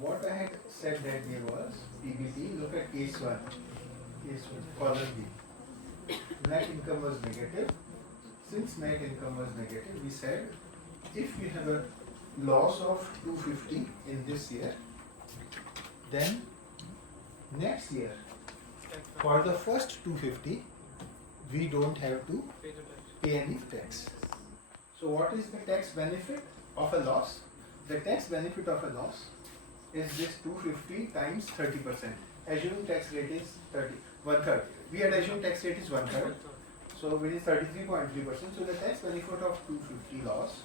what I had said that day was PBT, look at case 1, column B. Net income was negative. Since net income was negative, we said if we have a loss of 250 in this year, then next year for the first 250 we don't have to pay any tax. So what is the tax benefit of a loss? The tax benefit of a loss is this 250 times 30%. Assume tax rate is 1/3. We had assumed tax rate is 1/3. So it is 33.3%. So the tax benefit of 250 loss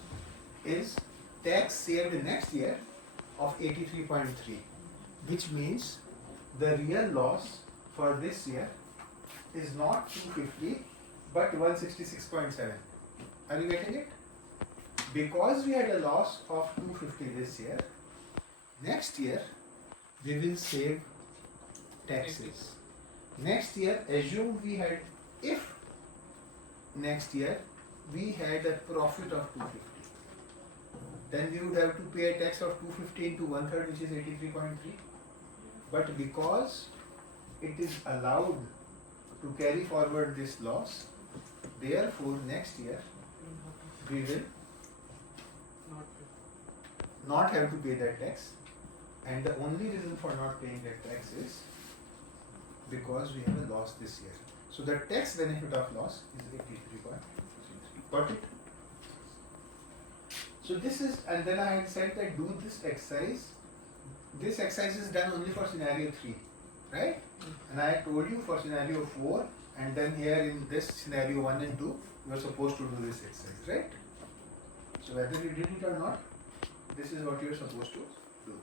is tax saved next year of 83.3, which means the real loss for this year is not 250 but 166.7. Are you getting it? Because we had a loss of 250 this year, next year we will save taxes. Next year, assume we had, if next year we had a profit of 250, then we would have to pay a tax of 250 into 1/3, which is 83.3. But because it is allowed to carry forward this loss, therefore next year we will not have to pay that tax, and the only reason for not paying that tax is because we have a loss this year. So the tax benefit of loss is 83.3. Got it? So this is, and then I had said that do this exercise. This exercise is done only for scenario 3, right? And I told you for scenario 4, and then here in this scenario 1 and 2, you are supposed to do this exercise, right? So whether you did it or not, this is what you are supposed to do.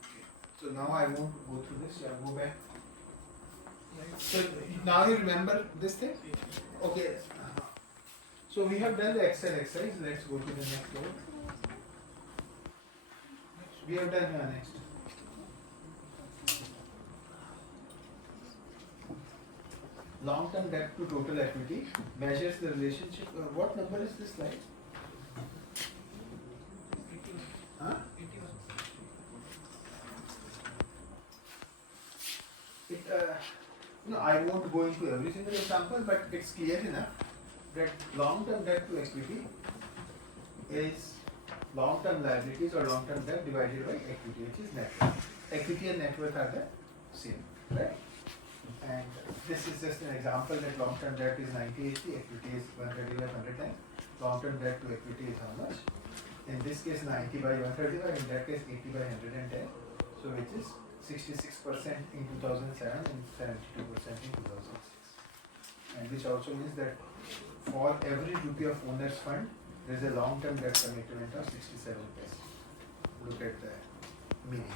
Okay. So now I won't go through this. Yeah, go back. So now you remember this thing? Okay. So we have done the Excel exercise. Let's go to the next level. We have done here next. Long-term debt to total equity measures the relationship. What number is this slide? Huh? No, I won't go into every single example, but it's clear enough that long-term debt to equity is long-term liabilities or long-term debt divided by equity, which is net worth. Equity and net worth are the same, right? And this is just an example that long-term debt is 90/80, equity is 135/110. Long-term debt to equity is how much? In this case 90/135, in that case 80/110. So which is 66% in 2007 and 72% in 2006. And which also means that for every rupee of owner's fund, there is a long-term debt commitment of 67 paise. Look at the meaning.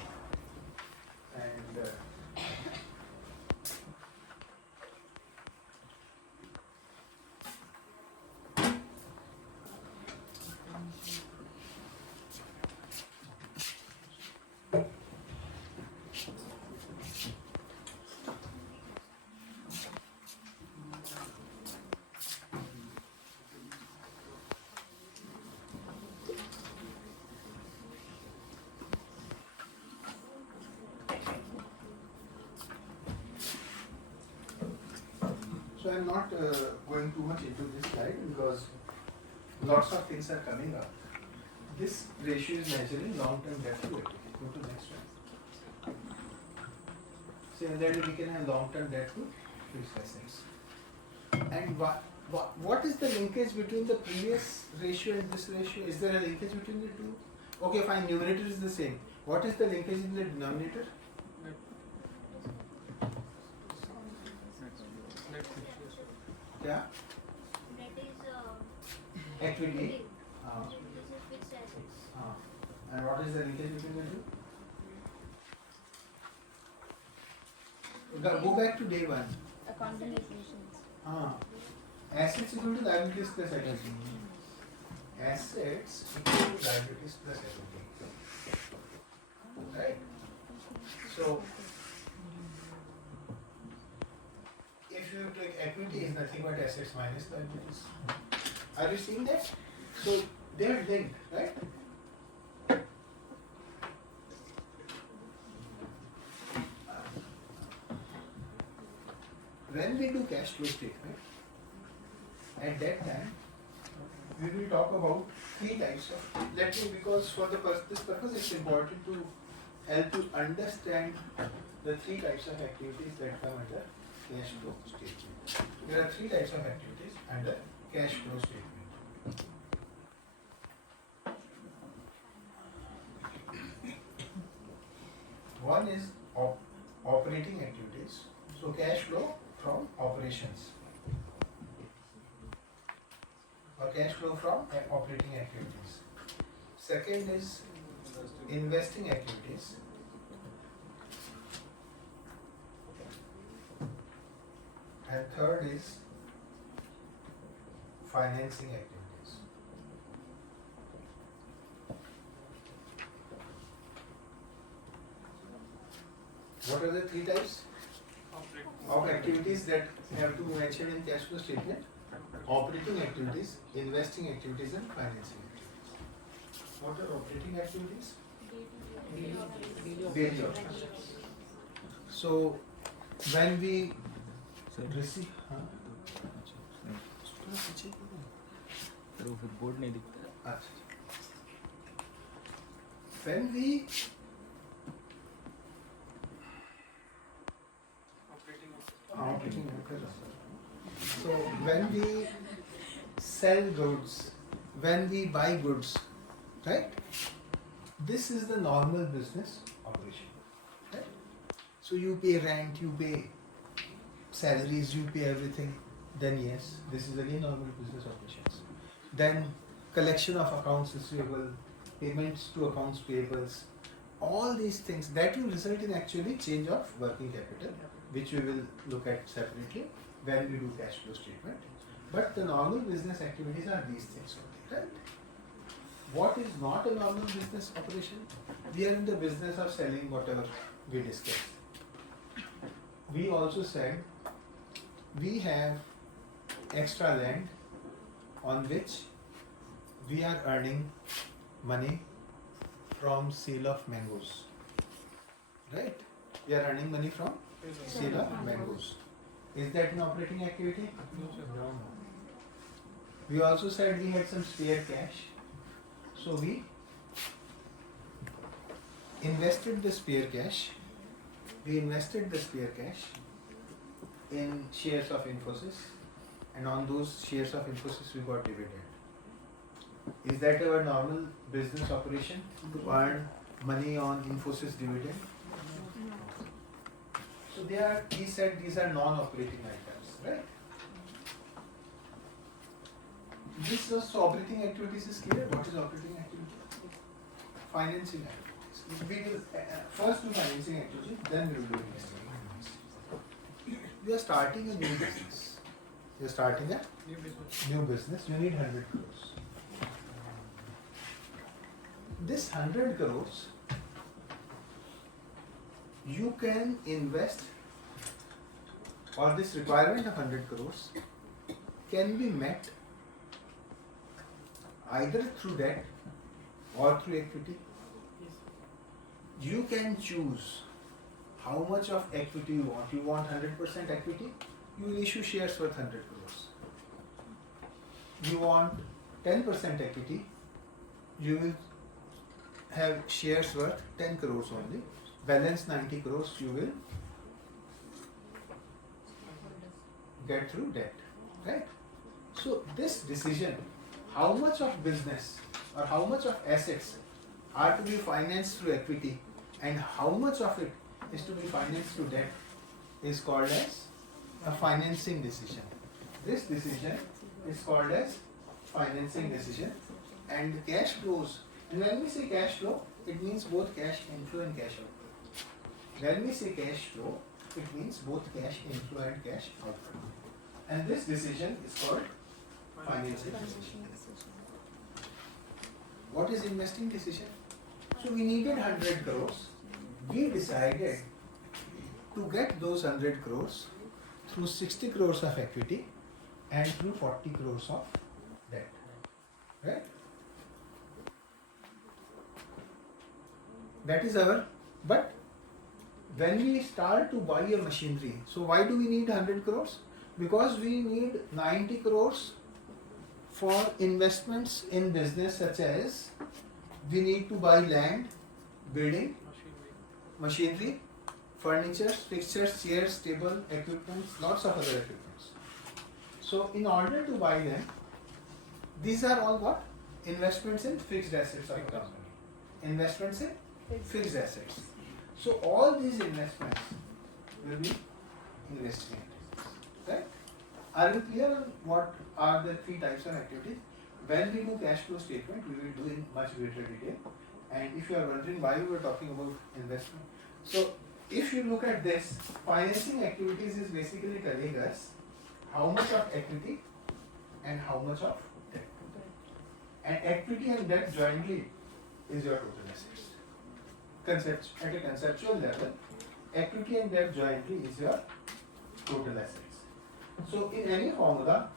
And so I am not going too much into this slide because lots of things are coming up. This ratio is measuring long-term debt to equity. Go to the next one. Similarly, we can have long-term debt to fixed assets. And what is the linkage between the previous ratio and this ratio? Is there a linkage between the two? Okay, fine, numerator is the same. What is the linkage in the denominator? Yeah? That is Equity. this is fixed assets. And what is the linkage between the two? Go back to day 1. Accounting equations. Assets equal to liabilities plus equity. Assets equal to liabilities plus equity. Right? So, if you take equity is nothing but assets minus liabilities. Are you seeing that? So, they are linked, right? when we do cash flow statement, at that time, we will talk about three types of, because for this purpose it's important to help you understand the three types of activities that come under cash flow statement. There are three types of activities under cash flow statement. One is operating activities, so cash flow from operations, or cash flow from operating activities. Second is investing activities. And third is financing activities. What are the three types of activities that have to be mentioned in cash flow statement? Operating activities, investing activities, and financing activities. What are operating activities? Daily operations. So when we receive, वो फिर board नहीं दिखता है. when we so when we sell goods, when we buy goods, right? This is the normal business operation, right? So you pay rent, you pay salaries, you pay everything. Then yes, this is again normal business operations. Then collection of accounts receivable, payments to accounts payables, all these things that will result in actually change of working capital, which we will look at separately when we do cash flow statement. But the normal business activities are these things only, right? What is not a normal business operation? We are in the business of selling whatever we discussed. We also said we have extra land on which we are earning money from sale of mangoes, right? We are earning money from sale of mangoes. Is that an operating activity? No. We also said we had some spare cash, so we invested the spare cash. We invested the spare cash in shares of Infosys, and on those shares of Infosys we got dividend. Is that our normal business operation to earn money on Infosys dividend? So he said these are non-operating items, right? This was operating activities is clear. What is operating activity? Financing activities. We will first do financing activity, then we will do investing activities. You are starting a new business. You are starting a new business. You need 100 crores. This 100 crores you can invest, or this requirement of 100 crores can be met either through debt or through equity. You can choose how much of equity you want. You want 100% equity, you will issue shares worth 100 crores. You want 10% equity, you will have shares worth 10 crores only. Balance 90 crores you will get through debt, right? So this decision, how much of business or how much of assets are to be financed through equity and how much of it is to be financed through debt is called as a financing decision. This decision is called as financing decision, and the cash flows. And when we say cash flow, it means both cash inflow and cash outflow. When we say cash flow, it means both cash inflow and cash outflow. And this decision is called financing decision. What is investing decision? So we needed 100 crores. We decided to get those 100 crores through 60 crores of equity and through 40 crores of debt. Right? That is our, but when we start to buy a machinery, so why do we need 100 crores? Because we need 90 crores for investments in business, such as we need to buy land, building, machinery, furniture, fixtures, chairs, table, equipment, lots of other equipments. So in order to buy them, these are all what? Investments in fixed assets of a company. Investments in fixed assets. So all these investments will be investing activities. Right? Are you clear on what are the three types of activities? When we do cash flow statement, we will do in much greater detail. And if you are wondering why we were talking about investment, so if you look at this, financing activities is basically telling us how much of equity and how much of debt. And equity and debt jointly is your total assets. At a conceptual level, equity and debt jointly is your total assets. So in any formula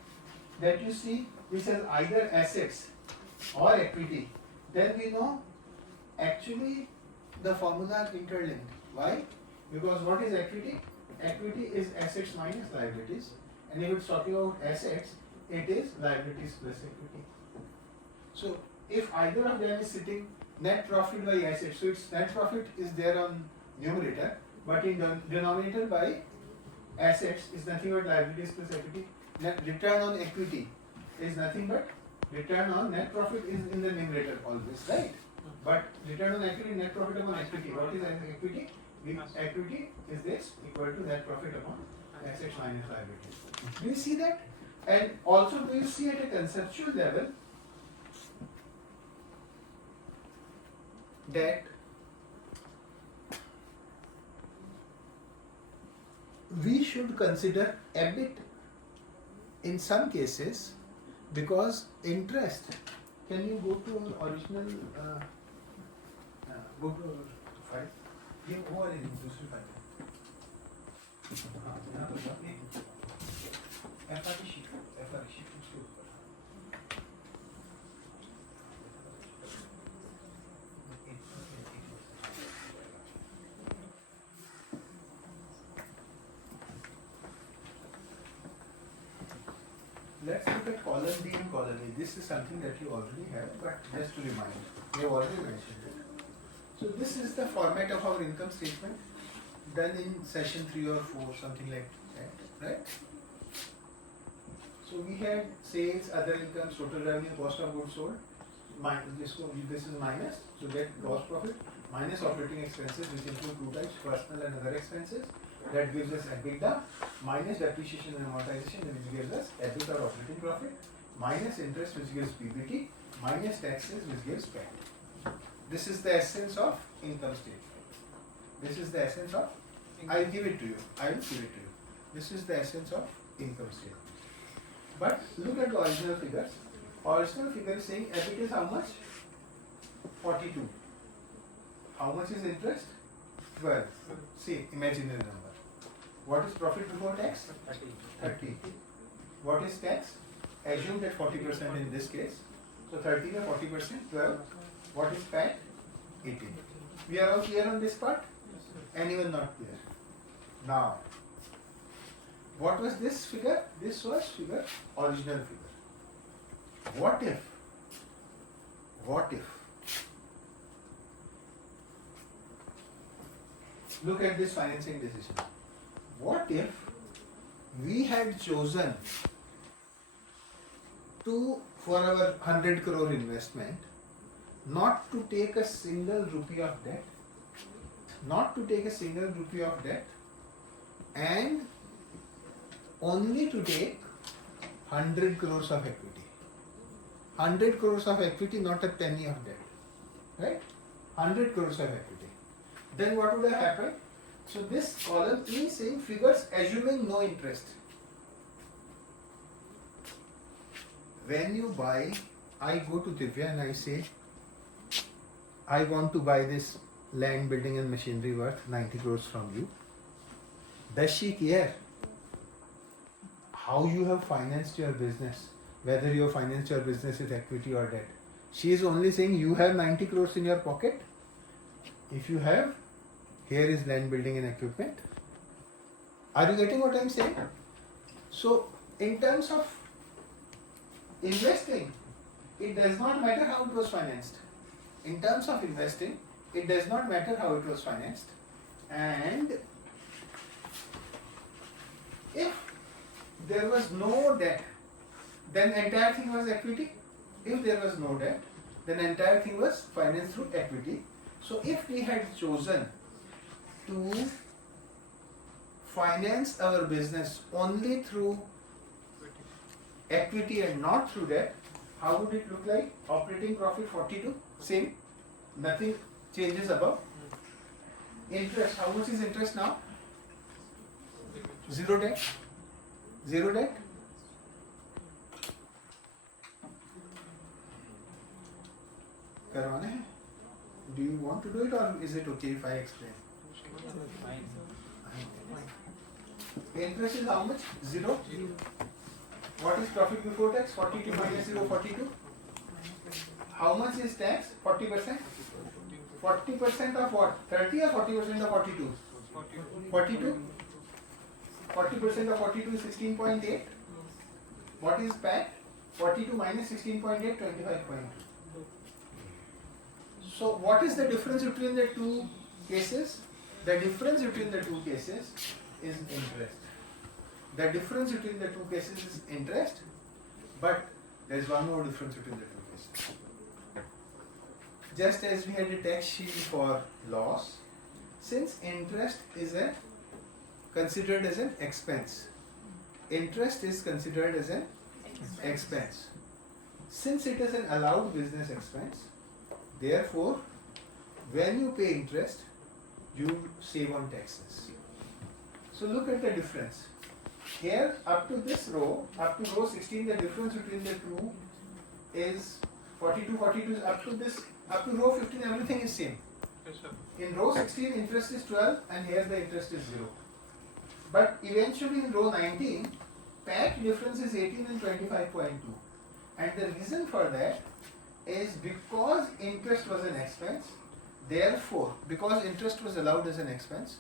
that you see which has either assets or equity, then we know actually the formula is interlinked. Why? Because what is equity? Equity is assets minus liabilities. And if it's talking about assets, it is liabilities plus equity. So if either of them is sitting net profit by assets, so its net profit is there on numerator, but in denominator by assets is nothing but liabilities plus equity. Net return on equity is nothing but return on net profit is in the numerator always, right? But return on equity, net profit upon equity. What is equity? Equity is this equal to net profit upon assets minus liabilities. Do you see that? And also, do you see at a conceptual level that we should consider EBIT in some cases, because interest, can you go to our original, go to our file? ये वो वाली नहीं, दूसरी file है। यहाँ पर जाओ, FRP sheet उसके ऊपर। Let's look at column B and column A. This is something that you already have, but just to remind, we have already mentioned it. So this is the format of our income statement done in session 3 or 4, something like that, right? So we had sales, other incomes, total revenue, cost of goods sold. This is minus, so get gross profit, minus operating expenses, which include two types, personal and other expenses. That gives us EBITDA, minus depreciation and amortization, which gives us EBIT or operating profit, minus interest, which gives PBT, minus taxes, which gives PAT. This is the essence of income statement. This is the essence of, I will give it to you. This is the essence of income statement. But look at the original figures. Original figure is saying EBIT is how much? 42. How much is interest? 12. See, imaginary number. What is profit before tax? 30. What is tax? Assume that 40% in this case. So 30 or 40%, 12. What is PAT? 18. We are all clear on this part? Anyone not clear? Now, what was this figure? This was figure, original figure. What if? Look at this financing decision. What if we had chosen to, for our 100 crore investment, not to take a single rupee of debt, and only to take 100 crores of equity. 100 crores of equity, not a penny of debt. Right? 100 crores of equity. Then what would have happened? So this column is saying figures assuming no interest. When you buy, I go to Divya and I say, I want to buy this land, building and machinery worth 90 crores from you. Does she care how you have financed your business, whether you have financed your business with equity or debt? She is only saying you have 90 crores in your pocket. If you have, Here is land, building and equipment. Are you getting what I am saying? So in terms of investing, it does not matter how it was financed. In terms of investing, it does not matter how it was financed. And if there was no debt, then entire thing was equity. If there was no debt, then entire thing was financed through equity. So if we had chosen to finance our business only through equity and not through debt, how would it look like? Operating profit 42, same, nothing changes above. Interest, how much is interest now? Zero debt. Zero debt. करवाना है? Do you want to do it or is it okay if I explain? Interest is how much? Zero. What is profit before tax? 42 minus 0, 42. How much is tax? 40%. 40% of what? 30 or 40% of 42? 42. 40% of 42 is 16.8. What is PAT? 42 minus 16.8, 25.2. So what is the difference between the two cases? The difference between the two cases is interest. The difference between the two cases is interest, but there is one more difference between the two cases. Just as we had a tax shield for loss, since interest is considered as an expense, interest is considered as an expense. Since it is an allowed business expense, therefore, when you pay interest, you save on taxes. So look at the difference. Here, up to this row, up to row 16, the difference between the two is 42, 42 is up to this, up to row 15, everything is same. Yes, sir. In row 16, interest is 12 and here the interest is 0. But eventually in row 19, PAT difference is 18 and 25.2. And the reason for that is because interest was an expense, therefore, because interest was allowed as an expense,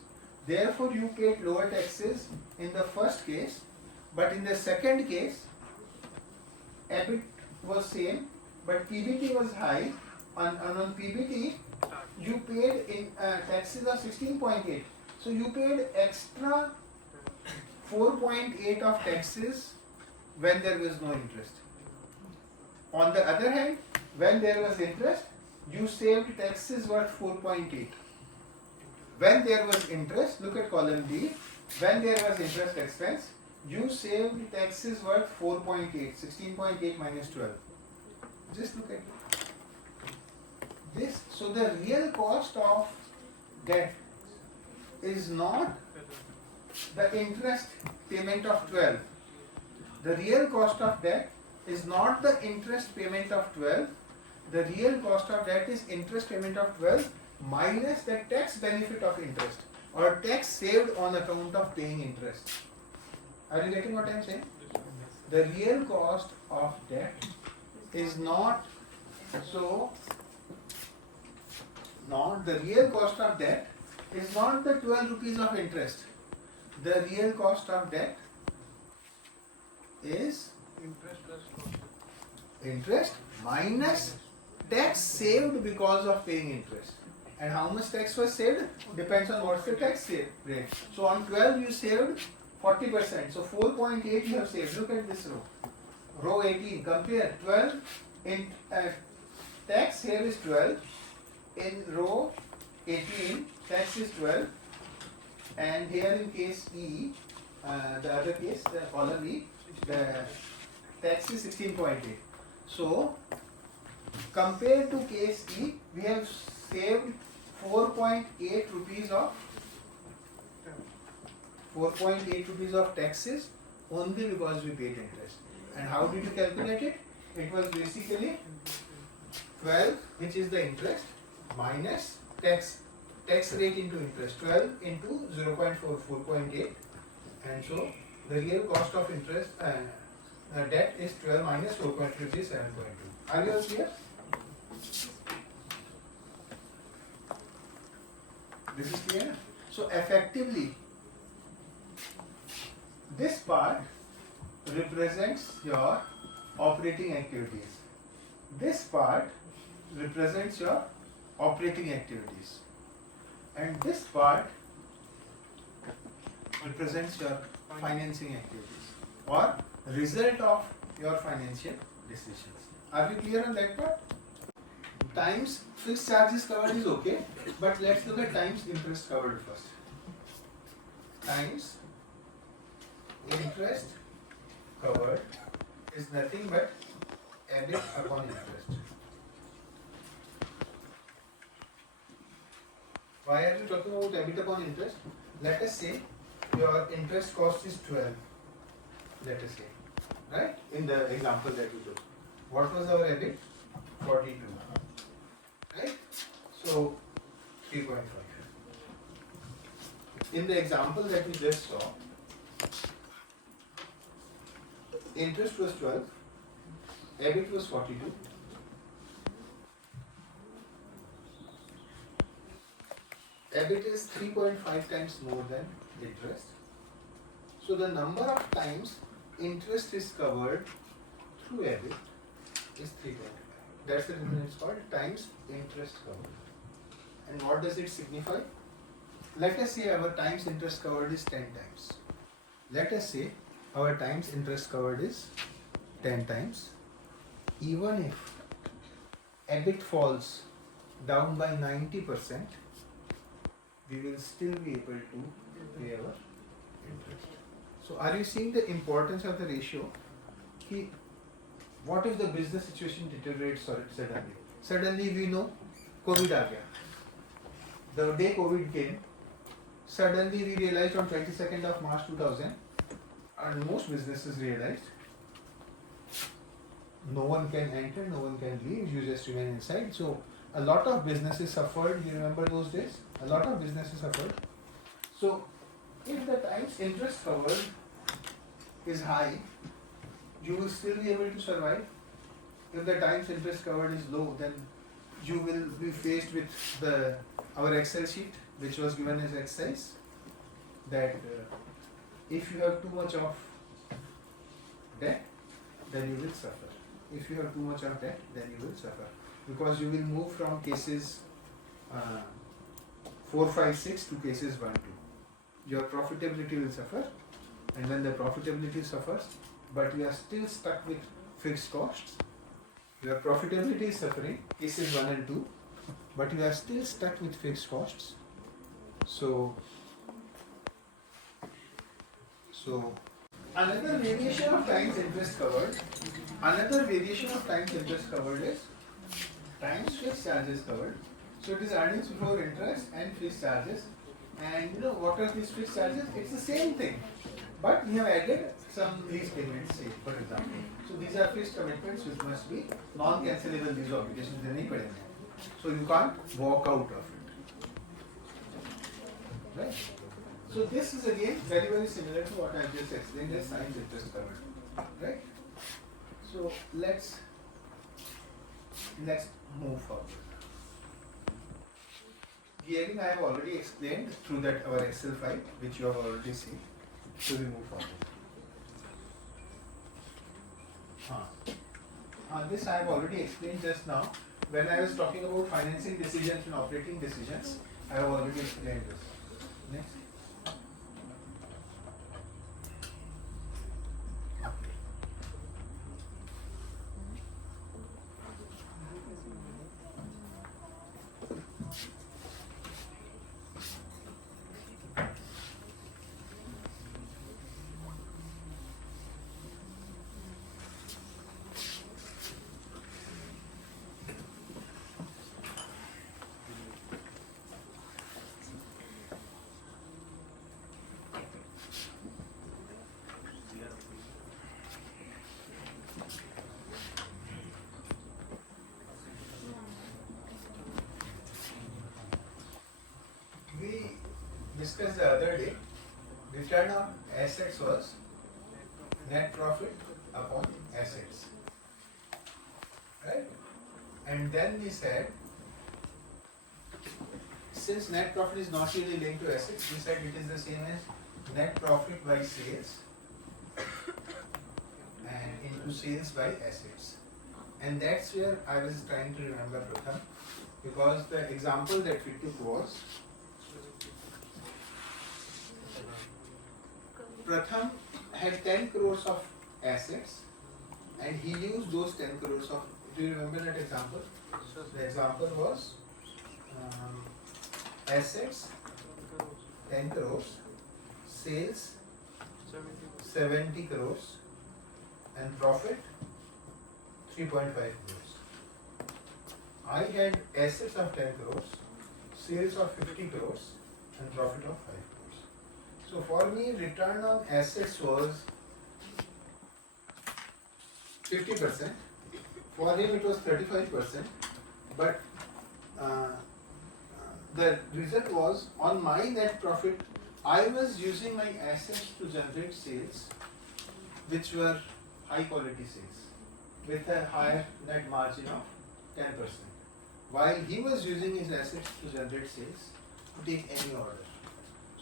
therefore you paid lower taxes in the first case, but in the second case, EBIT was same, but PBT was high. On PBT, you paid in taxes of 16.8. So you paid extra 4.8 of taxes when there was no interest. On the other hand, when there was interest, you saved taxes worth 4.8. When there was interest, look at column D, when there was interest expense, you saved taxes worth 4.8, 16.8 minus 12. Just look at this. So the real cost of debt is not the interest payment of 12. The real cost of debt is not the interest payment of 12. The real cost of debt is interest payment of 12 minus the tax benefit of interest or tax saved on account of paying interest. Are you getting what I am saying? The real cost of debt is not the real cost of debt is not the 12 rupees of interest. The real cost of debt is interest minus tax saved because of paying interest. And how much tax was saved depends on what's the tax rate. So on 12 you saved 40%. So 4.8 you have saved. Look at this row. Row 18. Compare 12 in tax here is 12. In row 18 tax is 12. And here in case E, the other case, the column E, the tax is 16.8. So compared to case E, we have saved 4.8 rupees of taxes only because we paid interest. And how did you calculate it? It was basically 12, which is the interest, minus tax rate into interest, 12 into 0.4, 4.8. And so the real cost of interest debt is 12 minus 4.3, which is 7.2. Are you all clear? This is clear? So effectively, this part represents your operating activities. This part represents your operating activities. And this part represents your financing activities or result of your financial decisions. Are we clear on that part? Times fixed charges covered is okay, but let's look at times interest covered first. Times interest covered is nothing but EBIT upon interest. Why are we talking about EBIT upon interest? Let us say your interest cost is 12. Let us say, right? In the example that we took. What was our EBIT? 42. Right? So 3.5. In the example that we just saw, interest was 12, EBIT was 42. EBIT is 3.5 times more than interest. So the number of times interest is covered through EBIT is 3.5. That's the reason it's called times interest covered. And what does it signify? Let us say our times interest covered is 10 times. Let us say our times interest covered is 10 times. Even if EBIT falls down by 90%, we will still be able to pay our interest. So are you seeing the importance of the ratio? What if the business situation deteriorates suddenly? Suddenly we know COVID aa gaya. The day COVID came, suddenly we realized on 22nd of March 2000, and most businesses realized no one can enter, no one can leave, you just remain inside. So a lot of businesses suffered. You remember those days? A lot of businesses suffered. So if the times interest covered is high, you will still be able to survive. If the times interest covered is low, then you will be faced with our Excel sheet, which was given as exercise, that if you have too much of debt, then you will suffer. If you have too much of debt, then you will suffer. Because you will move from cases 4, 5, 6 to cases 1, 2. Your profitability will suffer, and when the profitability suffers, but you are still stuck with fixed costs, your profitability is suffering, cases 1 and 2, but you are still stuck with fixed costs. So another variation of times interest covered is times fixed charges covered. So it is earnings before interest and fixed charges. And you know what are these fixed charges? It's the same thing, but we have added some lease payments, say, for example. So these are fixed commitments which must be non-cancelable. These obligations they nahi padenge. So you can't walk out of it, right? So this is again very, very similar to what I just explained as times interest covered, right? So let's move forward. Gearing I have already explained through that our Excel file, which you have already seen. So we move forward. This I have already explained just now. When I was talking about financing decisions and operating decisions, I have already explained this. Next. Discussed the other day, return on assets was net profit upon assets, right? And then we said since net profit is not really linked to assets, we said it is the same as net profit by sales and into sales by assets. And that's where I was trying to remember Pratham, because the example that we took was Pratham had 10 crores of assets and he used those 10 crores of, do you remember that example? The example was assets 10 crores, sales 70 crores and profit 3.5 crores. I had assets of 10 crores, sales of 50 crores and profit of 5 crores. So for me, return on assets was 50%. For him it was 35%. But the result was on my net profit, I was using my assets to generate sales which were high quality sales with a higher net margin of 10%. While he was using his assets to generate sales to take any order.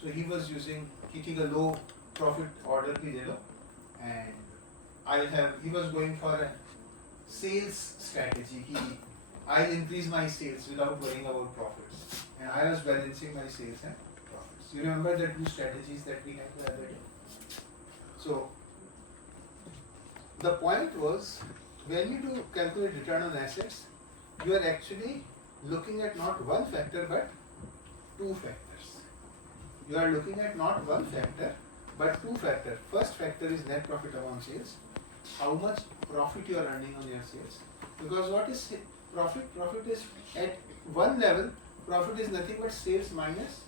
So he was hitting a low profit order and he was going for a sales strategy. I'll increase my sales without worrying about profits. And I was balancing my sales and profits. You remember the two strategies that we had the other day? So the point was, when you do calculate return on assets, you are actually looking at not one factor but two factors. You are looking at not one factor but two factors. First factor is net profit upon sales. How much profit you are earning on your sales. Because what is profit? Profit is at one level, profit is nothing but sales minus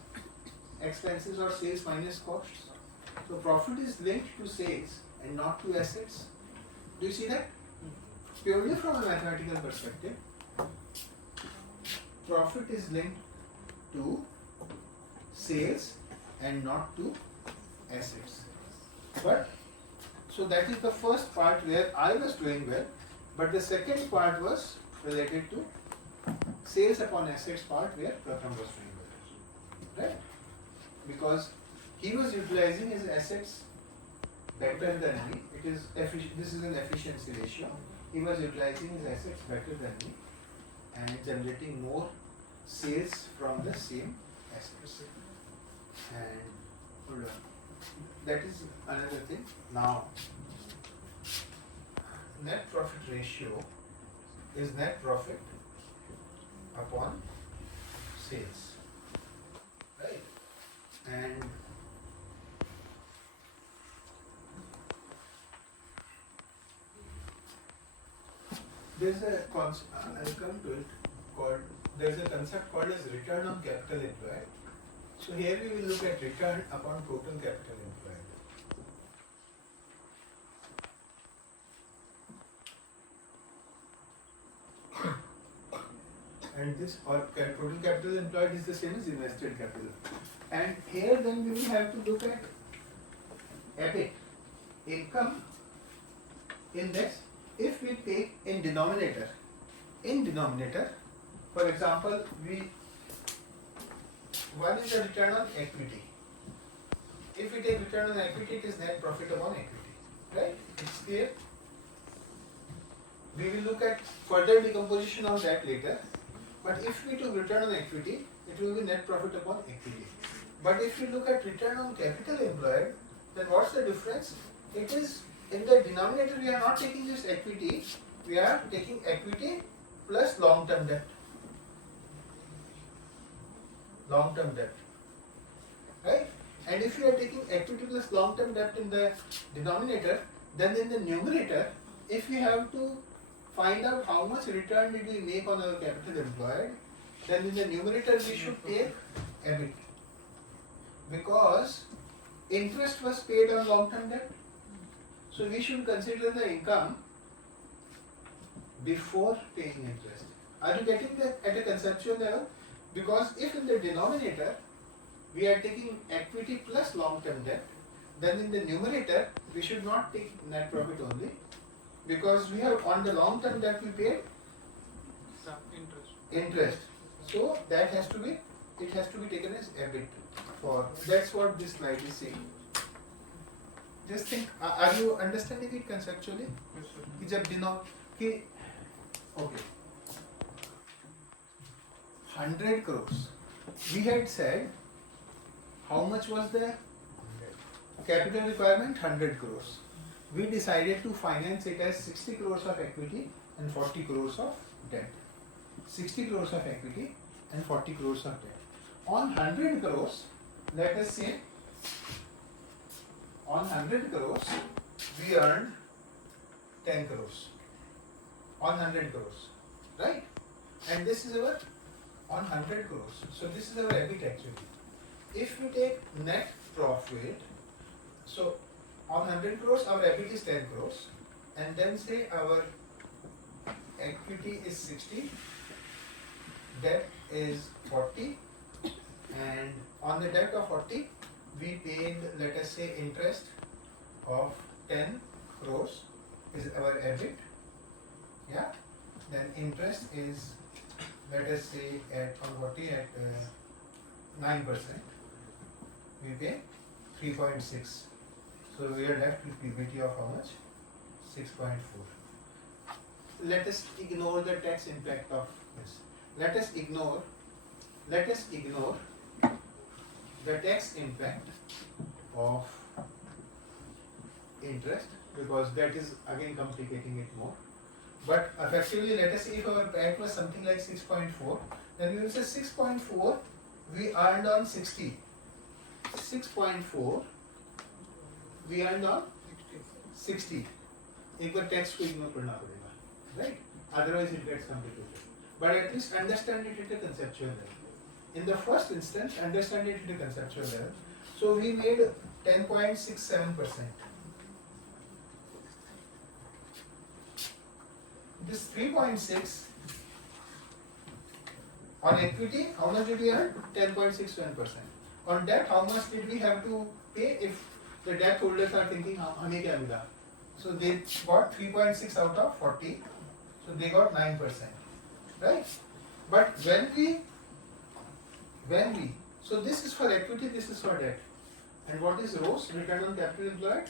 expenses or sales minus costs. So profit is linked to sales and not to assets. Do you see that? Purely from a mathematical perspective, profit is linked to sales and not to assets. But so that is the first part where I was doing well, but the second part was related to sales upon assets part where Pratham was doing well, right? Because he was utilizing his assets better than me. This is an efficiency ratio. He was utilizing his assets better than me and generating more sales from the same assets. And hold on. That is another thing. Now, net profit ratio is net profit upon sales, right? And there's a concept, I'll come to it, there's a concept called as return on capital employed. So here we will look at return upon total capital employed. And this total capital employed is the same as invested capital. And here then we will have to look at EBIT, income in this. If we take in denominator, for example, one is the return on equity. If we take return on equity, it is net profit upon equity, right? It's clear. We will look at further decomposition of that later. But if we do return on equity, it will be net profit upon equity. But if we look at return on capital employed, then what's the difference? It is in the denominator we are not taking just equity, we are taking equity plus long-term debt. Long-term debt. Right? And if you are taking equity plus long-term debt in the denominator, then in the numerator, if we have to find out how much return did we make on our capital employed, then in the numerator we should take EBIT. Because interest was paid on long-term debt. So we should consider the income before paying interest. Are you getting that at a conceptual level? Because if in the denominator we are taking equity plus long-term debt, then in the numerator we should not take net profit only, because we have on the long-term debt we paid interest. So that has to be it has to be taken as EBIT for, that's what this slide is saying. Just think, are you understanding it conceptually? कि जब दिनों कि okay 100 crores, we had said how much was the capital requirement? 100 crores. We decided to finance it as 60 crores of equity and 40 crores of debt. 60 crores of equity and 40 crores of debt. On 100 crores, let us say, on 100 crores, we earned 10 crores. On 100 crores, right? And this is our, on 100 crores. So this is our EBIT actually. If we take net profit, so on 100 crores, our EBIT is 10 crores. And then say our equity is 60, debt is 40, and on the debt of 40, we paid, let us say, interest of 10 crores is our EBIT. Yeah, then interest is, let us say, at on 40 at 9%. We pay 3.6. So we are left with PBT of how much? 6.4. Let us ignore the tax impact of this. Let us ignore the tax impact of interest, because that is again complicating it more. But effectively, let us say if our PAT was something like 6.4, then we will say 6.4 we earned on 60. 6.4 we earned on 60. एक बार tax को ignore करना पड़ेगा, right? Otherwise it gets complicated. But at least understand it at a conceptual level. In the first instance, understand it at a conceptual level. So we made 10.67%. This 3.6 on equity, how much did we earn? 10.61%. On debt, how much did we have to pay if the debt holders are thinking, हमें क्या मिला? So they got 3.6 out of 40. So they got 9%, right? But when we, so this is for equity, this is for debt. And what is ROCE, return on capital employed?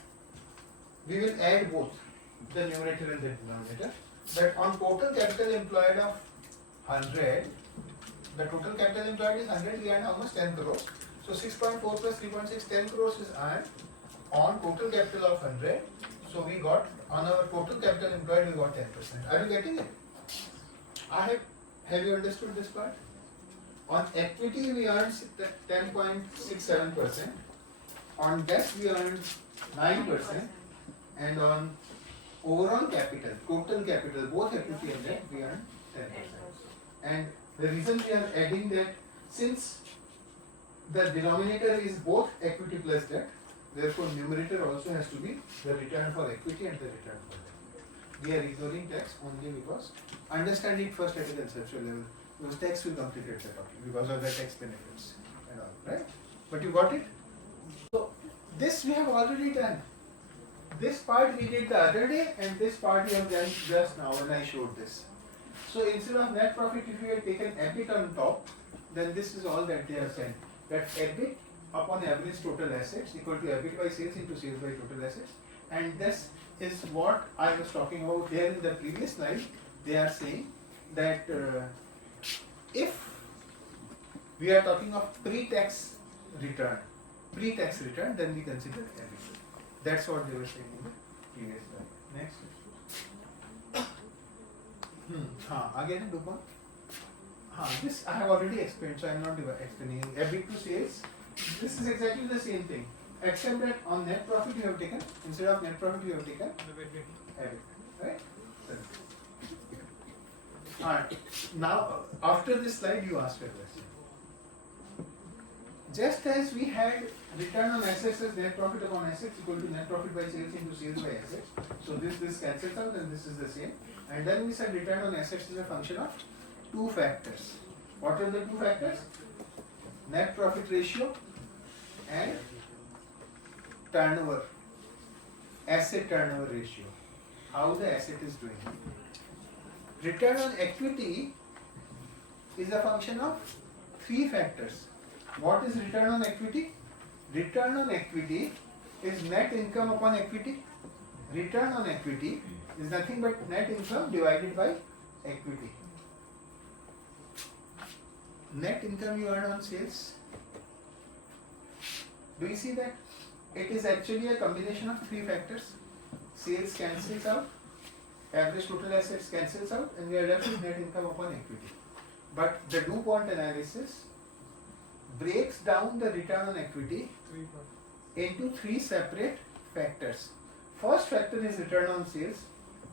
We will add both, the numerator and the denominator. That on total capital employed of 100, the total capital employed is 100, we earn how much? 10 crores. So 6.4 plus 3.6, 10 crores is earned on total capital of 100. So we got, on our total capital employed, we got 10%. Are you getting it? Have you understood this part? On equity, we earned 10.67%. On debt, we earned 9%. And on overall capital, total capital, both equity and debt, we earned 10%. And the reason we are adding that, since the denominator is both equity plus debt, therefore numerator also has to be the return for equity and the return for debt. We are ignoring tax only because understand it first at a conceptual level, because tax will complicate the topic because of the tax benefits and all, right? But you got it? So this we have already done. This part we did the other day, and this part we have done just now when I showed this. So instead of net profit, if you had taken EBIT on top, then this is all that they have said. That EBIT upon average total assets equal to EBIT by sales into sales by total assets. And this is what I was talking about there in the previous slide. They are saying that if we are talking of pre-tax return, then we consider EBIT. That's what they were saying in the previous slide. Next. Again, Dupont. This I have already explained, so I am not explaining. EBIT to sales, this is exactly the same thing, except that on net profit you have taken, instead of net profit you have taken EBIT, right? Alright, now after this slide you ask a question. Just as we had return on assets as net profit upon assets equal to net profit by sales into sales by assets, so this cancels out and this is the same. And then we said return on assets is a function of two factors. What are the two factors? Net profit ratio and turnover, asset turnover ratio, how the asset is doing. Return on equity is a function of three factors. What is return on equity? Return on equity is net income upon equity. Return on equity is nothing but net income divided by equity. Net income you earn on sales. Do you see that? It is actually a combination of three factors. Sales cancels out, average total assets cancels out, and we are left with net income upon equity. But the DuPont analysis breaks down the return on equity into three separate factors. First factor is return on sales.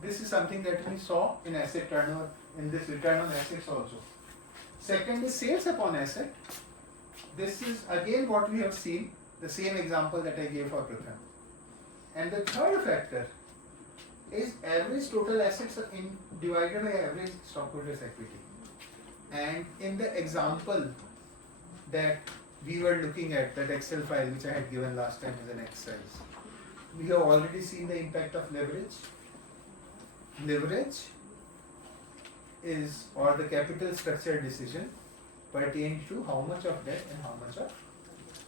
This is something that we saw in asset turnover, in this return on assets also. Second is sales upon asset. This is again what we have seen, the same example that I gave for Pratham. And the third factor is average total assets divided by average stockholders' equity. And in the example that we were looking at, that Excel file which I had given last time as an exercise, we have already seen the impact of leverage. Leverage is, or the capital structure decision, pertains to how much of debt and how much of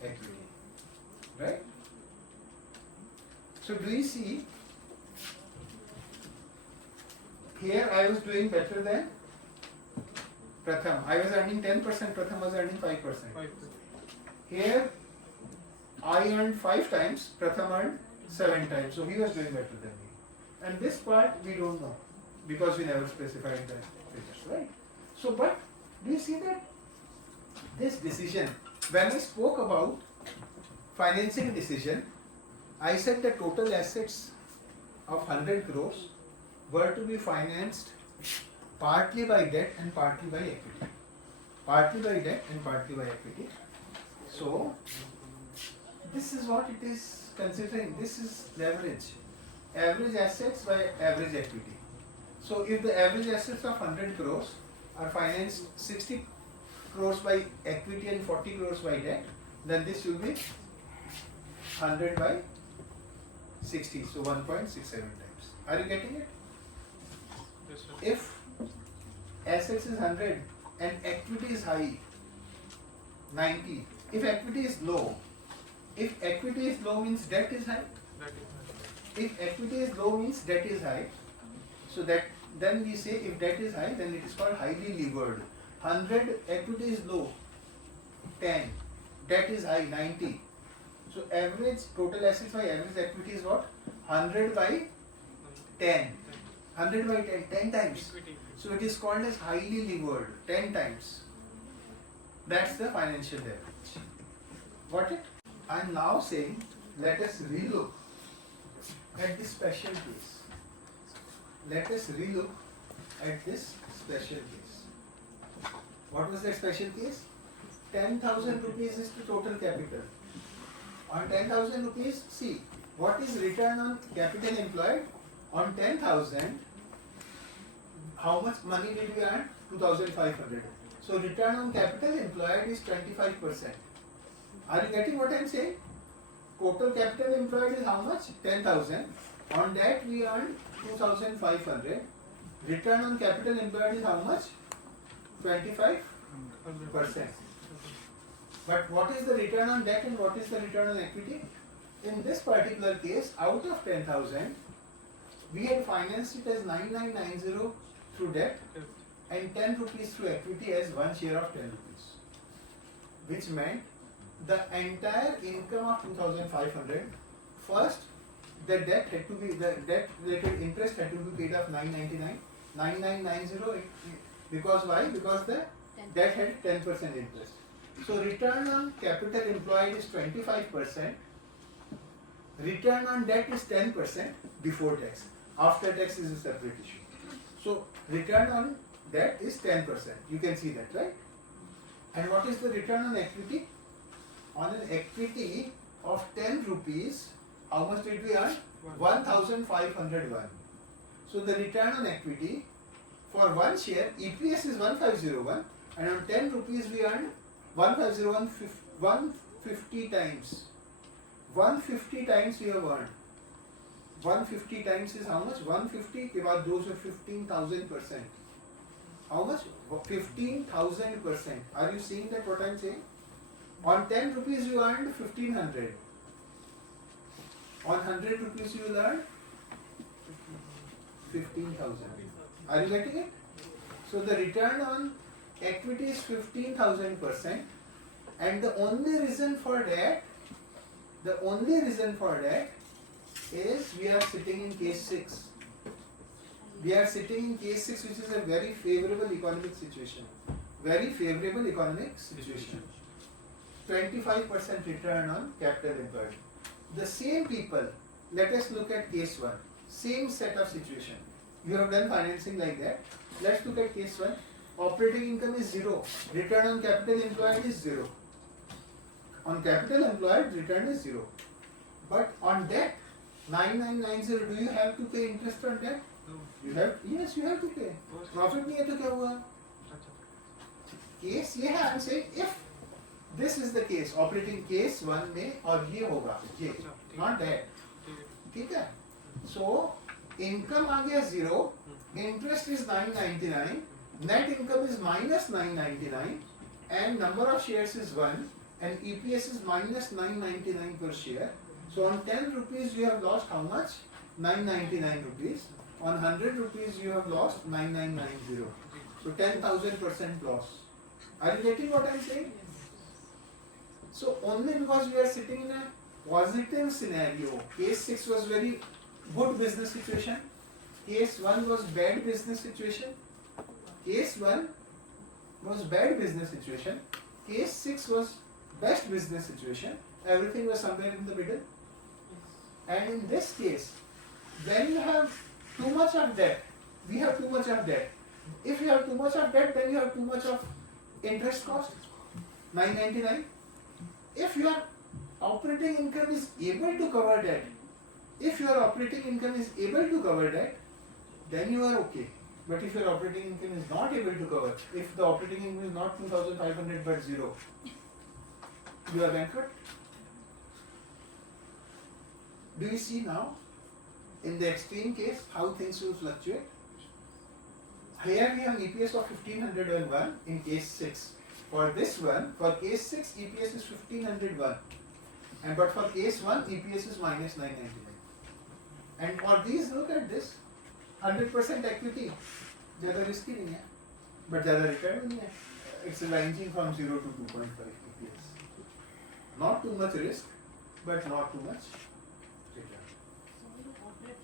equity. Right? So do you see, here I was doing better than Pratham. I was earning 10%, Pratham was earning 5%. Here I earned 5 times, Pratham earned 7 times. So he was doing better than me. And this part we don't know because we never specified the figures, right? So, but do you see that this decision, when I spoke about financing decision, I said the total assets of 100 crores were to be financed partly by debt and partly by equity. Partly by debt and partly by equity. So, this is what it is considering. This is leverage. Average assets by average equity. So, if the average assets of 100 crores are financed 60 crores by equity and 40 crores by debt, then this will be 100 by 60, so 1.67 times. Are you getting it? Yes, sir. If assets is 100 and equity is high, 90. If equity is low means debt is high. That is right. If equity is low means debt is high. So that then we say if debt is high, then it is called highly levered. 100 equity is low, 10. Debt is high, 90. So average total assets by average equity is what? 100 by 10. 100 by 10, 10 times. Equity. So it is called as highly levered, 10 times. That's the financial leverage. Got it? I am now saying, let us relook at this special case. Let us relook at this special case. What was that special case? 10,000 rupees is the total capital. On 10,000 rupees, see, what is return on capital employed? On 10,000, how much money did we earn? 2,500. So return on capital employed is 25%. Are you getting what I am saying? Total capital employed is how much? 10,000. On that we earned 2,500. Return on capital employed is how much? 25%. But what is the return on debt and what is the return on equity? In this particular case, out of 10,000, we had financed it as 9990 through debt and 10 rupees through equity as one share of 10 rupees. Which meant the entire income of 2,500, first the debt had to be, the debt related interest had to be paid of 9990, because why? Because the debt had 10% interest. So return on capital employed is 25%, return on debt is 10% before tax. After tax is a separate issue. So return on debt is 10%. You can see that, right? And what is the return on equity? On an equity of 10 rupees, how much did we earn? 1,501. So the return on equity for one share, EPS is 1501, and on 10 rupees we earned 1501 150 times. 150 times we have earned. 150 times is how much? 150 के बाद 215,000%. How much? 15,000%. Are you seeing that what I'm saying? On 10 rupees you earned 1500. On 100 rupees you will earn 15,000. Are you getting it? So the return on equity is 15,000%, and the only reason for that is we are sitting in case 6. We are sitting in case 6, which is a very favorable economic situation. Very favorable economic situation. 25% return on capital employed. The same people, let us look at case 1. Same set of situation. You have done financing like that. Let's look at case 1. Operating income is 0. Return on capital employed is 0. On capital employed, return is 0. But on debt, 9990, do you have to pay interest on debt? You have, yes, you have to pay. Profit नहीं है तो क्या हुआ? Case ये है, I'm saying if this is the case, operating case 1 में और ये होगा, ये, not that. ठीक है? So income आ गया 0, interest is 999, net income is minus 999, and number of shares is 1, and EPS is minus 999 per share. So on 10 rupees you have lost how much? 999 rupees. On 100 rupees you have lost 9990. So 10,000% loss. Are you getting what I am saying? So only because we are sitting in a positive scenario, case 6 was very good business situation, case 1 was bad business situation, case 1 was bad business situation, case 6 was best business situation, everything was somewhere in the middle. And in this case, when you have too much of debt, we have too much of debt. If you have too much of debt, then you have too much of interest cost, 999. If your operating income is able to cover that, if your operating income is able to cover that, then you are okay. But if your operating income is not able to cover, if the operating income is not 2,500 but 0, you are bankrupt. Do you see now, in the extreme case, how things will fluctuate? Here we have EPS of 1501 in case 6. For this one, for case 6, EPS is 1501. But for case 1, EPS is minus 999. And for these, look at this, 100% equity. ज़्यादा risky नहीं है, but ज़्यादा return नहीं है. It's ranging from 0 to 2.5 EPS. Not too much risk, but not too much return. So you operate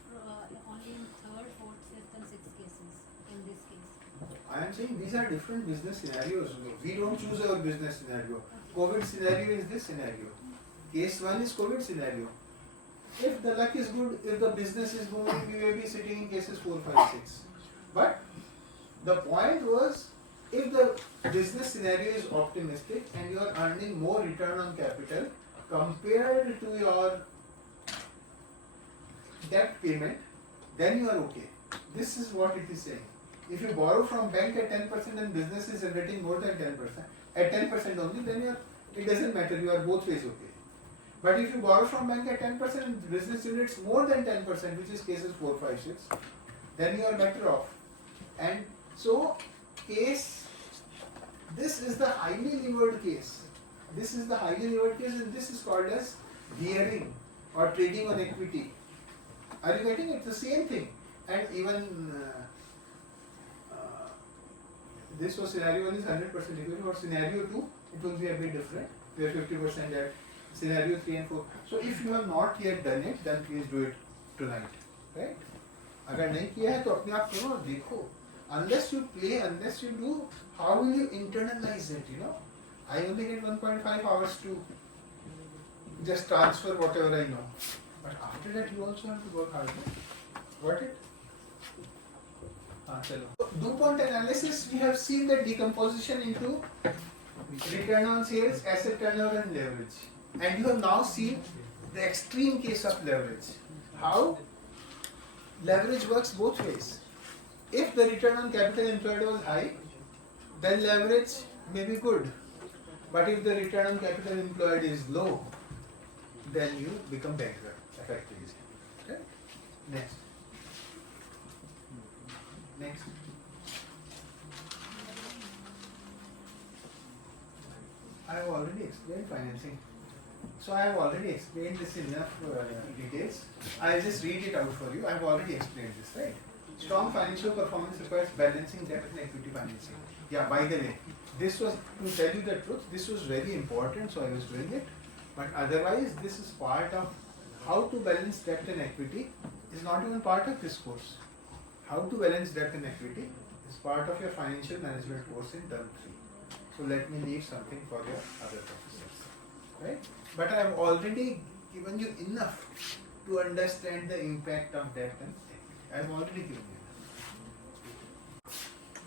only in third, fourth, fifth, and sixth cases in this case. I am saying these are different business scenarios. We don't choose our business scenario. COVID scenario is this scenario. Case 1 is COVID scenario. If the luck is good, if the business is moving, we may be sitting in cases 4, 5, 6. But the point was, if the business scenario is optimistic and you are earning more return on capital compared to your debt payment, then you are okay. This is what it is saying. If you borrow from bank at 10% and business is generating more than 10%, at 10% only, then it doesn't matter, you are both ways okay. But if you borrow from bank at 10% and business generates more than 10%, which is cases 4, 5, 6, then you are better off. And so, this is the highly levered case. This is the highly levered case, and this is called as gearing or trading on equity. Are you getting it? The same thing. And even this was scenario 1 is 100% equity. For scenario 2, it will be a bit different. We are 50% at scenario 3 and 4. So if you have not yet done it, then please do it tonight. Right? अगर नहीं किया है तो अपने आप करो और देखो. Unless you play, unless you do, how will you internalize it? You know, I only get 1.5 hours to just transfer whatever I know. But after that, you also have to work hard. Got it? चलो. DuPont analysis, we have seen the decomposition into return on sales, asset turnover, and leverage. And you have now seen the extreme case of leverage. How leverage works both ways. If the return on capital employed was high, then leverage may be good. But if the return on capital employed is low, then you become bankrupt effectively. Okay? Next. I have already explained financing. So I have already explained this in enough details. I'll just read it out for you. I have already explained this, right? Strong financial performance requires balancing debt and equity financing. Yeah, by the way, this was, to tell you the truth, this was very important, so I was doing it. But otherwise, this is part of how to balance debt and equity is not even part of this course. How to balance debt and equity is part of your financial management course in term 3. So let me leave something for your other professors, right? But I have already given you enough to understand the impact of debt and equity. I have already given you enough.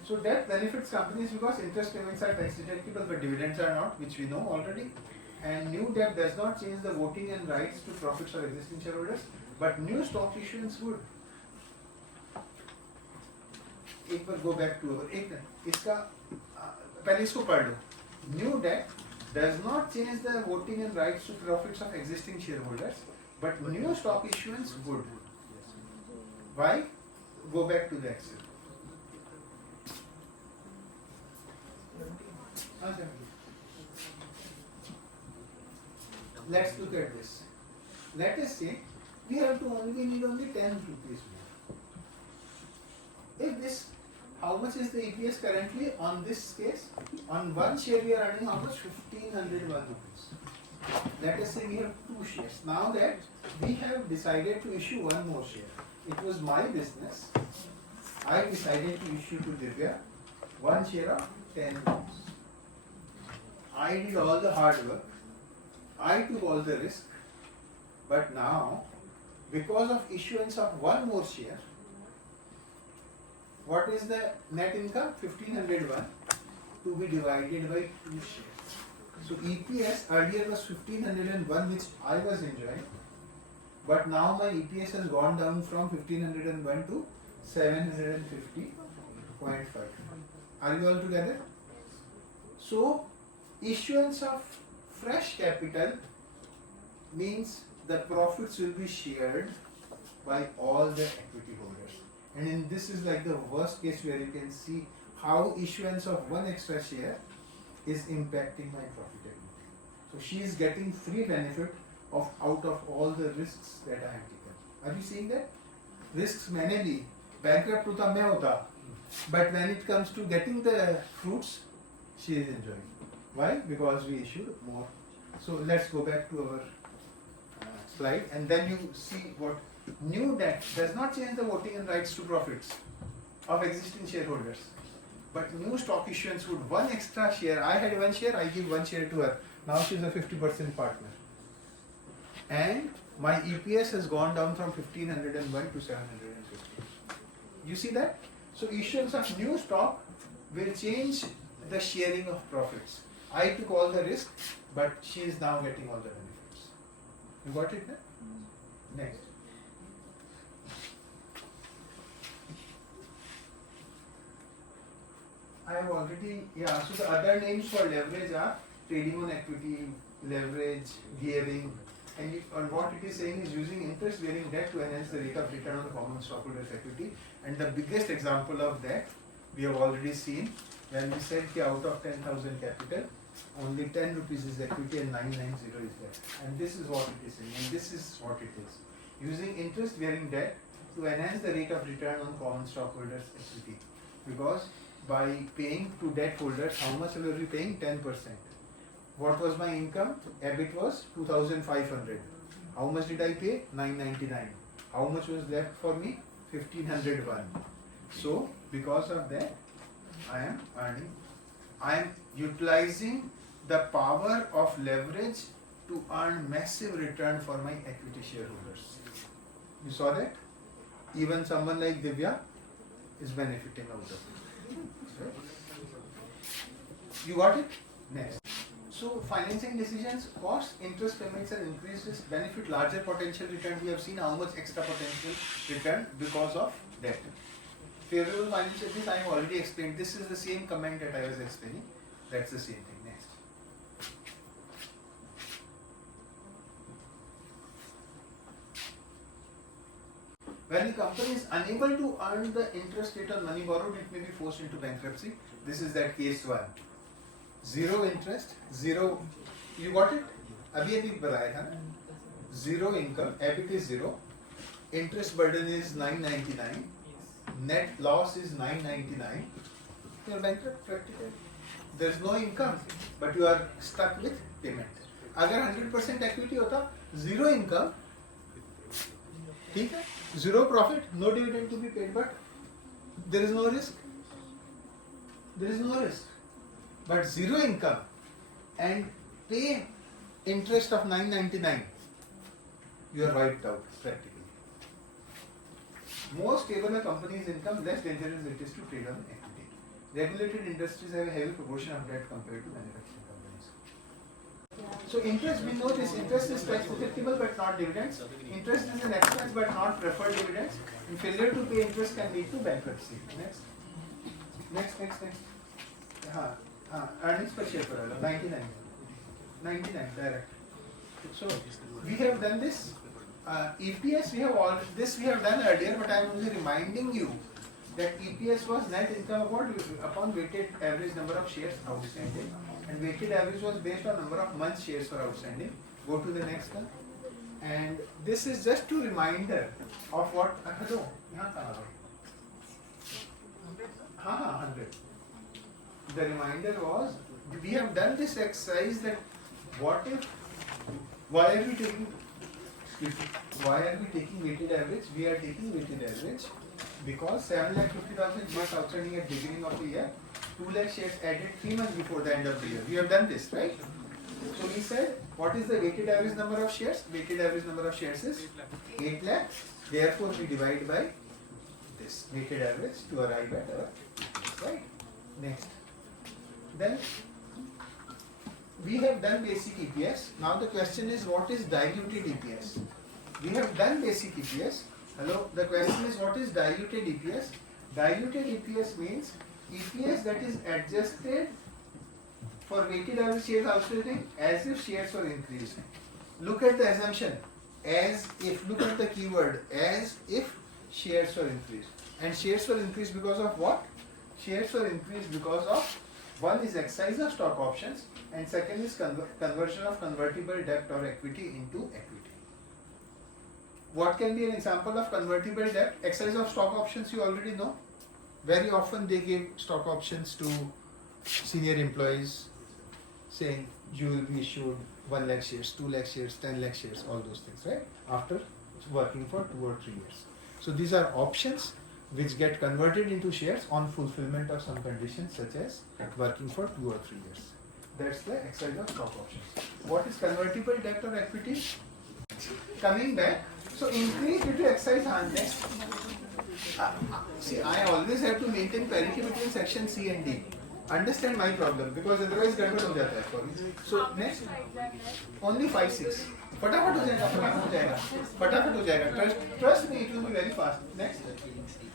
So debt benefits companies because interest payments are tax deductible but dividends are not, which we know already. And new debt does not change the voting and rights to profits of existing shareholders, but new stock issuance would. एक बार go back to our एक इसका पहले इसको पढ़ लो. New debt does not change the voting and rights to profits of existing shareholders, but new stock issuance would. Why? Go back to the Excel. Let's look at this. Let us say we need only 10 rupees more. If this, how much is the EPS currently on this case? On one share we are earning how much? 1501 rupees. Let us say we have 2 shares. Now that we have decided to issue one more share. It was my business. I decided to issue to Divya one share of 10 rupees. I did all the hard work. I took all the risk. But now, because of issuance of one more share, what is the net income? 1501 to be divided by 2 shares. So EPS earlier was 1501, which I was enjoying, but now my EPS has gone down from 1501 to 750.5. Are you all together? So issuance of fresh capital means the profits will be shared by all the equity holders. And in this is like the worst case where you can see how issuance of one extra share is impacting my profitability. So she is getting free benefit of out of all the risks that I have taken. Are you seeing that? Risks मैंने ली, bankrupt होता मैं होता, but when it comes to getting the fruits, she is enjoying. Why? Because we issued more. So let's go back to our slide, and then you see what new debt does not change the voting and rights to profits of existing shareholders, but new stock issuance would. One extra share, I had one share, I give one share to her. Now she is a 50% partner, and my EPS has gone down from 1501 to 750. You see that? So issuance of new stock will change the sharing of profits. I took all the risk, but she is now getting all the benefits. You got it now? Next. I have already, so the other names for leverage are trading on equity, leverage, gearing, and what it is saying is using interest bearing debt to enhance the rate of return on the common stockholders' equity. And the biggest example of that we have already seen when we said that out of 10,000 capital, only 10 rupees is equity and 990 is debt. And this is what it is saying, and this is what it is. Using interest bearing debt to enhance the rate of return on common stockholders' equity. Because by paying to debt holders, how much will we be paying? 10%. What was my income? EBIT was 2,500. How much did I pay? 999. How much was left for me? 1,501. So, because of that, I am utilizing the power of leverage to earn massive return for my equity shareholders. You saw that? Even someone like Divya is benefiting out of it. Right? You got it? Next. So financing decisions, cost, interest payments and increased risk benefit larger potential return. We have seen how much extra potential return because of debt. Favorable financial risk, I have already explained. This is the same comment that I was explaining. That's the same thing. Next. When the company is unable to earn the interest rate on money borrowed, it may be forced into bankruptcy. This is that case 1. zero interest, zero. You got it? अभी बताया था ना? Zero income, EBIT is zero, interest burden is 999, net loss is 999. You are bankrupt practically. There is no income, but you are stuck with payment. अगर 100% equity होता, zero income, ठीक है? Zero profit, no dividend to be paid, but there is no risk. There is no risk. But zero income and pay interest of 999, you are wiped out practically. More stable a company's income, less dangerous it is to trade on equity. Regulated industries have a heavy proportion of debt compared to manufacturing companies. So interest, we know this interest is tax deductible but not dividends. Interest is an expense but not preferred dividends. And failure to pay interest can lead to bankruptcy. Next. Earnings per share per annum, 99 direct. So we have done this. EPS we have done earlier, but I am only reminding you that EPS was net income upon weighted average number of shares outstanding, and weighted average was based on number of months shares were outstanding. Go to the next one. And this is just a reminder of what. Hello, यहाँ कहाँ गए? हाँ 100. The reminder was we have done this exercise that what if, why are we taking weighted average? We are taking weighted average because 7,50,000 shares outstanding at beginning of the year, 2 lakh shares added 3 months before the end of the year. We have done this, right? So we said, what is the weighted average number of shares? Weighted average number of shares is 8 lakh. Therefore, we divide by this weighted average to arrive at our, right? Next. Then we have done basic EPS. Now the question is, what is diluted EPS? We have done basic EPS. Hello, the question is, what is diluted EPS? Diluted EPS means EPS that is adjusted for weighted average shares outstanding as if shares were increased. Look at the assumption, as if, look at the keyword, as if shares were increased. And shares were increased because of what? Shares were increased because of, one is exercise of stock options, and second is conversion of convertible debt or equity into equity. What can be an example of convertible debt? Exercise of stock options you already know. Very often they give stock options to senior employees saying you will be issued 1 lakh shares, 2 lakh shares, 10 lakh shares, all those things, right? After working for 2 or 3 years. So these are options which get converted into shares on fulfillment of some conditions such as working for 2 or 3 years. That's the exercise of stock options. What is convertible debt or equity? Coming back, so increase due to exercise next. See, I always have to maintain parity between section C and D. Understand my problem because otherwise गड़बड़ हो जाता है for me. So next, only 5-6. फटाफट हो जाएगा. Trust me, it will be very fast. Next.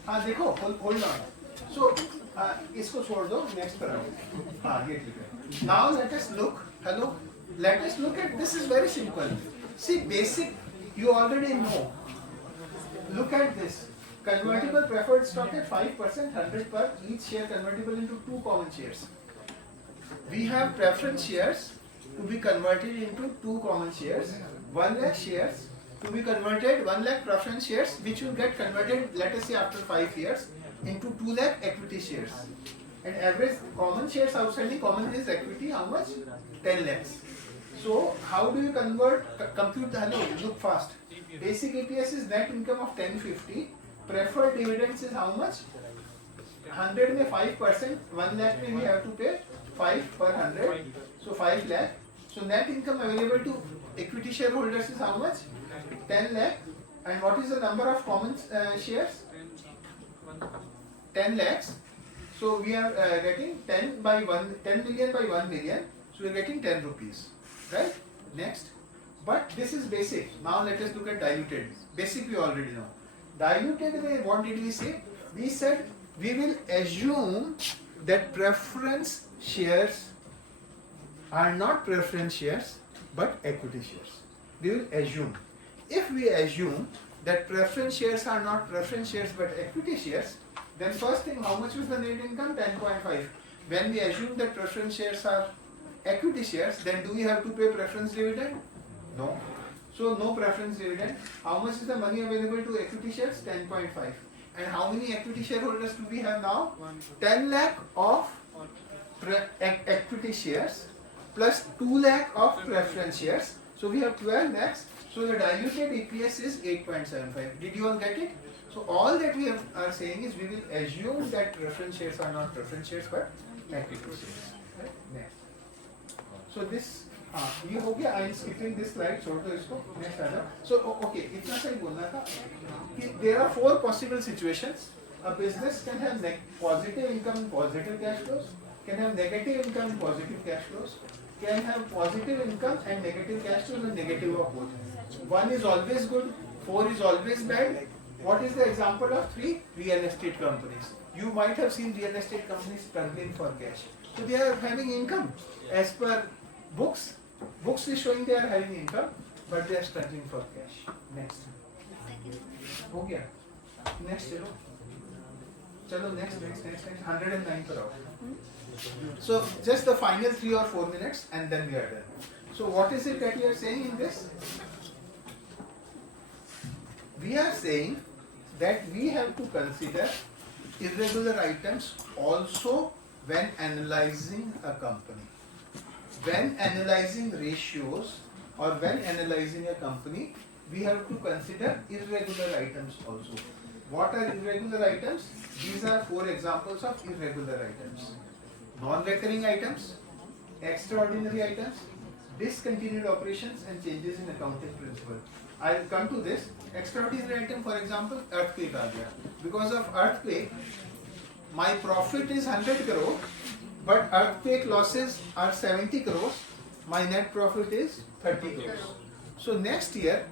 हाँ देखो, hold on. So इसको छोड़ दो, next पर आओ. हाँ ये ठीक है. Now let us look. Hello. Let us look at this. Is very simple. See, basic you already know. Look at this. Convertible preferred stock at 5%, 100 per each share convertible into 2 common shares. We have preference shares to be converted into 2 common shares. 1 lakh shares to be converted, 1 lakh preference shares which will get converted, let us say after 5 years, into 2 lakh equity shares. And average common shares outstanding, common is equity, how much? 10 lakhs. So how do you compute the, look fast. Basic EPS is net income of 1050. Preferred dividends is how much? 100 में 5%, 1 lakh में we have to pay 5 per 100, so 5 lakh. So net income available to equity shareholders is how much? 10 lakh. And what is the number of common shares? 10 lakhs. So we are getting 10 million by 1 million. So we are getting 10 rupees, right? Next. But this is basic. Now let us look at diluted. Basic we already know. Diluted, what did we say? We said we will assume that preference shares are not preference shares but equity shares. We will assume. If we assume that preference shares are not preference shares but equity shares, then first thing, how much was the net income? 10.5. When we assume that preference shares are equity shares, then do we have to pay preference dividend? No. So no preference dividend. How much is the money available to equity shares? 10.5. And how many equity shareholders do we have now? 10 lakh of equity shares plus 2 lakh of preference shares. So we have 12 lakhs. So the diluted EPS is 8.75. Did you all get it? So all that we are saying is we will assume that preference shares are not preference shares but equity shares. Right? Next. So this ये हो गया. I am skipping this slide. छोड़ दो इसको. Next आ जाओ. So okay, इतना सही बोलना था कि there are 4 possible situations. A business can have positive income, positive cash flows. Can have negative income, positive cash flows. Can have positive income and negative cash flows and negative of both. 1 is always good. 4 is always bad. What is the example of 3? Real estate companies. You might have seen real estate companies struggling for cash. So they are having income as per books. Books is showing they are having income, but they are struggling for cash. Next. हो गया. Next चलो. चलो next. 109 पर आओ. So just the final 3 or 4 minutes, and then we are done. So what is it that we are saying in this? We are saying that we have to consider irregular items also when analyzing a company. When analyzing ratios or when analyzing a company, we have to consider irregular items also. What are irregular items? These are 4 examples of irregular items. Non-recurring items, extraordinary items, discontinued operations and changes in accounting principle. I will come to this. Extraordinary item, for example, earthquake aa gaya. Because of earthquake, my profit is 100 crore, but earthquake losses are 70 crores. My net profit is 30 crores. So next year,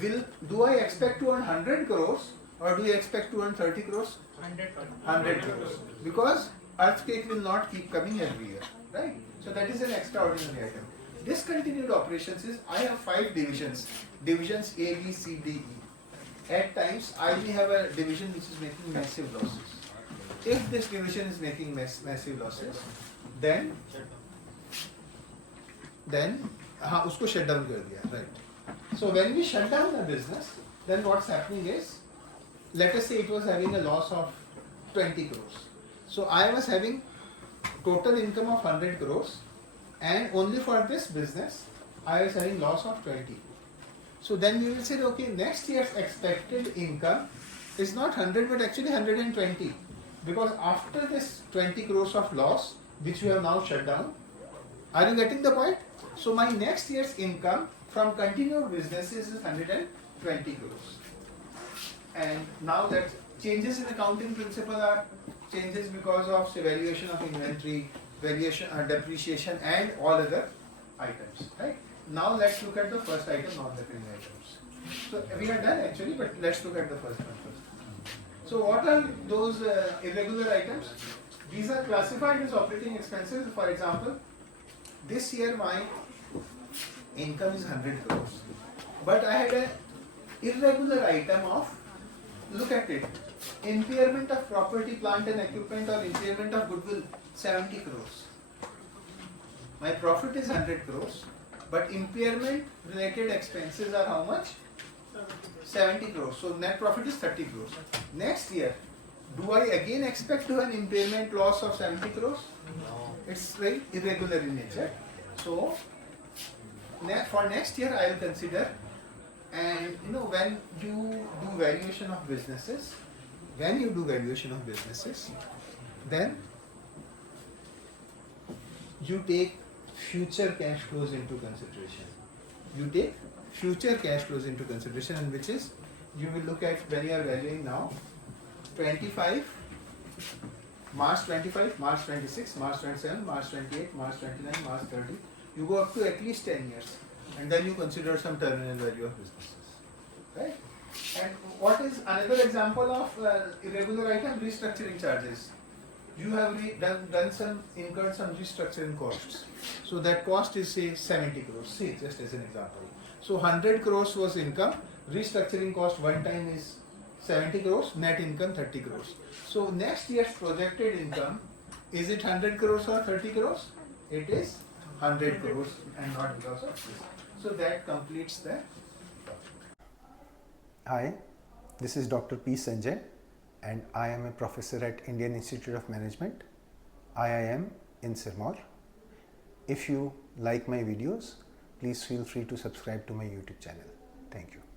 do I expect to earn 100 crores or do I expect to earn 30 crores? 100 crores. Because earthquake will not keep coming every year, right? So that is an extraordinary item. Discontinued operations is I have 5 divisions. Divisions A, B, C, D, E. At times, I may have a division which is making massive losses. If this division is making massive losses, then उसको shut down कर दिया, right? So when we shut down the business, then what's happening is, let us say it was having a loss of 20 crores. So I was having total income of 100 crores, and only for this business, I was having loss of 20. So then we will say, okay, next year's expected income is not 100 but actually 120. Because after this 20 crores of loss, which we have now shut down, are you getting the point? So my next year's income from continued businesses is 120 crores. And now that changes in accounting principle are changes because of say, valuation of inventory, valuation, depreciation and all other items, right? Now let's look at the first item, non-recurring items. So we are done actually, but let's look at the first one first. So what are those irregular items? These are classified as operating expenses. For example, this year my income is 100 crores, but I had an irregular item of, look at it, impairment of property, plant and equipment or impairment of goodwill, 70 crores. My profit is 100 crores, but impairment related expenses are how much? 70 crores. So net profit is 30 crores. Next year, do I again expect to have an impairment loss of 70 crores? No. It's very irregular in nature. So for next year, I will consider, and when you do valuation of businesses, then you take future cash flows into consideration. And which is, you will look at when you are valuing now, 25, March 25, March 26, March 27, March 28, March 29, March 30. You go up to at least 10 years, and then you consider some terminal value of businesses, right? And what is another example of irregular item? Restructuring charges. You have incurred some restructuring costs. So that cost is say 70 crores. See, just as an example. So 100 crores was income. Restructuring cost one time is 70 crores. Net income 30 crores. So next year's projected income, is it 100 crores or 30 crores? it is 100 crores and not because of this. So that completes the. Hi, this is Dr. P. Sanjay and I am a professor at Indian Institute of Management, IIM in Sirmaur. If you like my videos, please feel free to subscribe to my YouTube channel. Thank you.